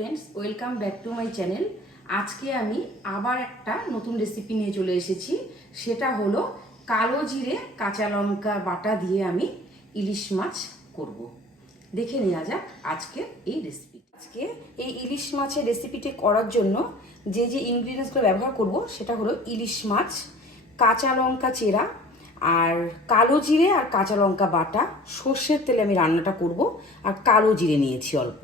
Friends, welcome back to my channel. আজকে আমি আবার একটা নতুন রেসিপি নিয়ে চলে এসেছি। সেটা হলো কালো জিরে কাঁচা লঙ্কা বাটা দিয়ে আমি ইলিশ মাছ করব। দেখে নেওয়া যাক আজকে এই রেসিপি। আজকে এই ইলিশ মাছের রেসিপিটি করার জন্য যে যে ইনগ্রিডিয়েন্টসগুলো ব্যবহার করব সেটা হলো ইলিশ মাছ, কাঁচা লঙ্কা চেরা, আর কালো জিরে আর কাঁচা লঙ্কা বাটা, সর্ষের তেলে আমি রান্নাটা করব, আর কালো জিরে নিয়েছি অল্প।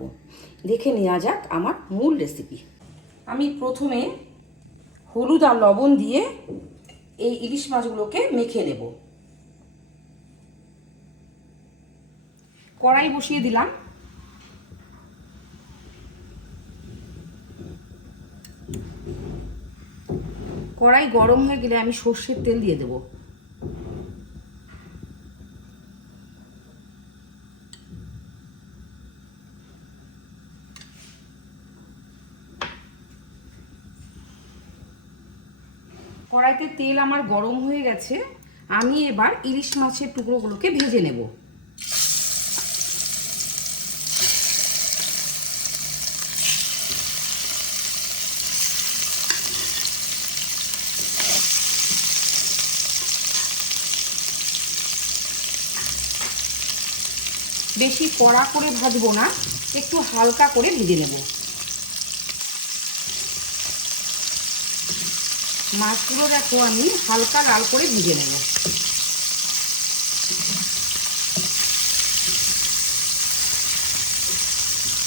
দেখে নেওয়া যাক আমার মূল রেসিপি। আমি প্রথমে হলুদ আর লবণ দিয়ে এই ইলিশ মাছগুলোকে মেখে নেব। কড়াই বসিয়ে দিলাম। কড়াই গরম হয়ে গেলে আমি সর্ষের তেল দিয়ে দেব। কড়াইতে তেল আমার গরম হয়ে গেছে। আমি এবার ইলিশ মাছের টুকরোগুলোকে ভেজে নেব। বেশি কড়া করে ভাজবো না, একটু হালকা করে ভেজে নেব। মাছগুলো দেখো আমি হালকা লাল করে ভেজে নেব।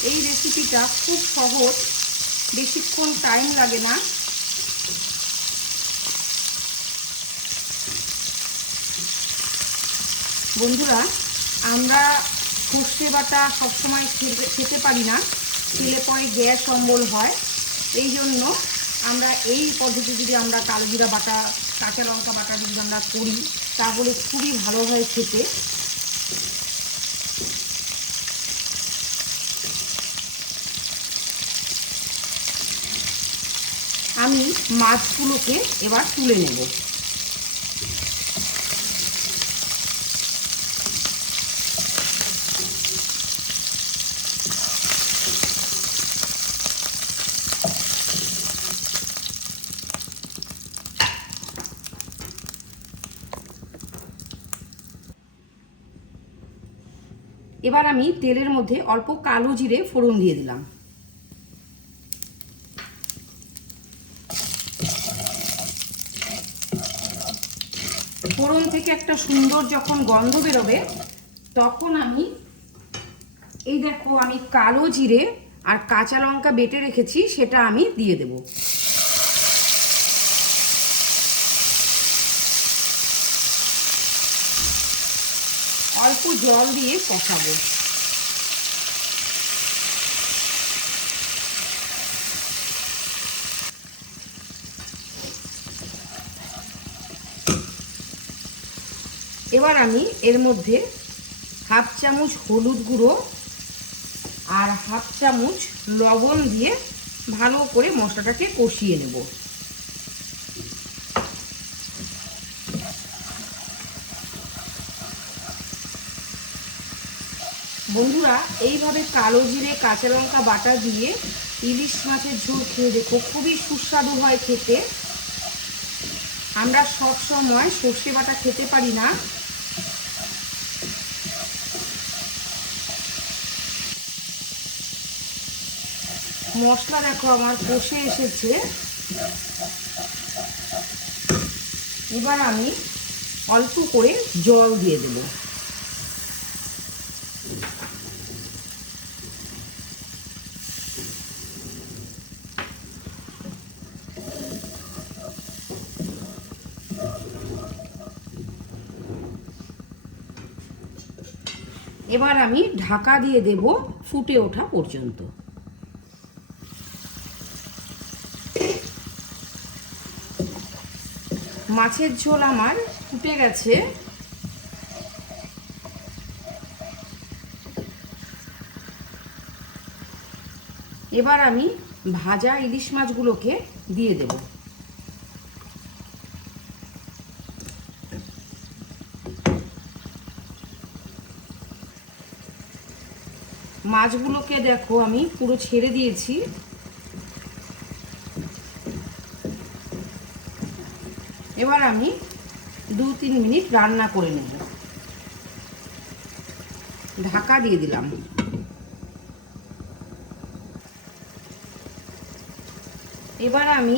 এই রেসিপিটা খুব সহজ, বেশিক্ষণ টাইম লাগে না। বন্ধুরা, আমরা সর্ষে বাটা সবসময় খেতে পারি না, খেলে পরে গ্যাস অম্বল হয়। এই জন্য আমরা এই পদ্ধতি যদি আমরা কালো জিরা বাটা, কাঁচা লঙ্কা বাটা যদি আমরা করি তাহলে খুবই ভালো হয় খেতে। আমি মাছগুলোকে এবার তুলে নেব। এবার আমি তেলের মধ্যে অল্প কালো জিরে ফোড়ন দিয়ে দিলাম। ফোড়ন থেকে একটা সুন্দর যখন গন্ধ বেরোবে তখন আমি এই দেখো আমি কালো জিরে আর কাঁচা লঙ্কা বেটে রেখেছি, সেটা আমি দিয়ে দেব। অল্প জল দিয়ে কষাবো। এবার আমি এর মধ্যে হাফ চামচ হলুদ গুঁড়ো আর হাফ চামচ লবণ দিয়ে ভালো করে মশলাটাকে কষিয়ে নেব। বন্ধুরা, এইভাবে কালো জিরে কাঁচা লঙ্কা বাটা দিয়ে ইলিশ মাছের ঝোল খেয়ে দেখো, খুবই সুস্বাদু হয় খেতে। আমরা সব সময় সর্ষে বাটা খেতে পারি না। মশলা দেখো আমার কষে এসেছে। এবার আমি অল্প করে জল দিয়ে দেব। এবার আমি ঢাকা দিয়ে দেব ফুটে ওঠা পর্যন্ত। মাছের ঝোল আমার ফুটে গেছে। এবার আমি ভাজা ইলিশ মাছগুলোকে দিয়ে দেব। মাছগুলোকে দেখো আমি পুরো ছেড়ে দিয়েছি। এবার আমি 2-3 মিনিট রান্না করে নেব। ঢাকা দিয়ে দিলাম। এবার আমি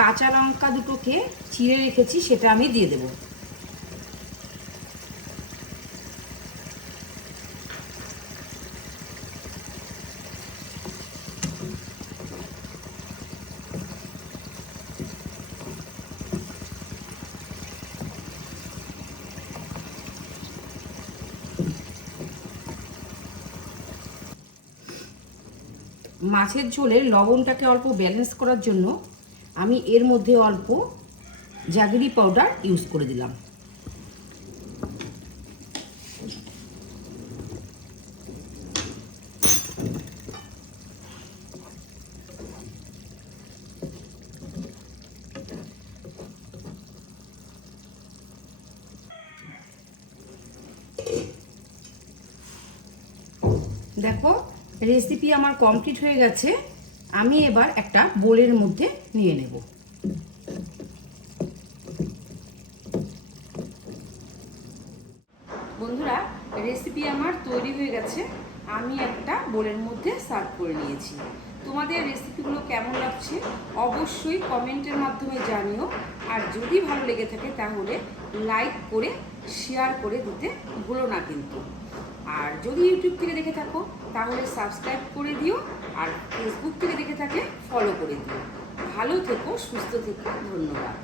কাঁচা লঙ্কা দুটোকে চিড়ে রেখেছি, সেটা আমি দিয়ে দেব। মাছের ঝোলের লবণটাকে অল্প ব্যালেন্স করার জন্য আমি এর মধ্যে অল্প জাগরি পাউডার ইউজ করে দিলাম। দেখো রেসিপি আমার কমপ্লিট হয়ে গেছে। আমি এবার একটা বোলের মধ্যে নিয়ে নেব। বন্ধুরা, রেসিপি আমার তৈরি হয়ে গেছে। আমি একটা বোলের মধ্যে সার্ভ করে নিয়েছি। তোমাদের রেসিপিগুলো কেমন লাগছে অবশ্যই কমেন্টের মাধ্যমে জানিও। আর যদি ভালো লেগে থাকে তাহলে লাইক করে শেয়ার করে দিতে ভুলো না কিন্তু। আর যদি ইউটিউব থেকে দেখে থাকো তাহলে সাবস্ক্রাইব করে দিও, আর ফেসবুক থেকে দেখে থাকলে ফলো করে দিও। ভালো থেকো, সুস্থ থেকো, ধন্যবাদ।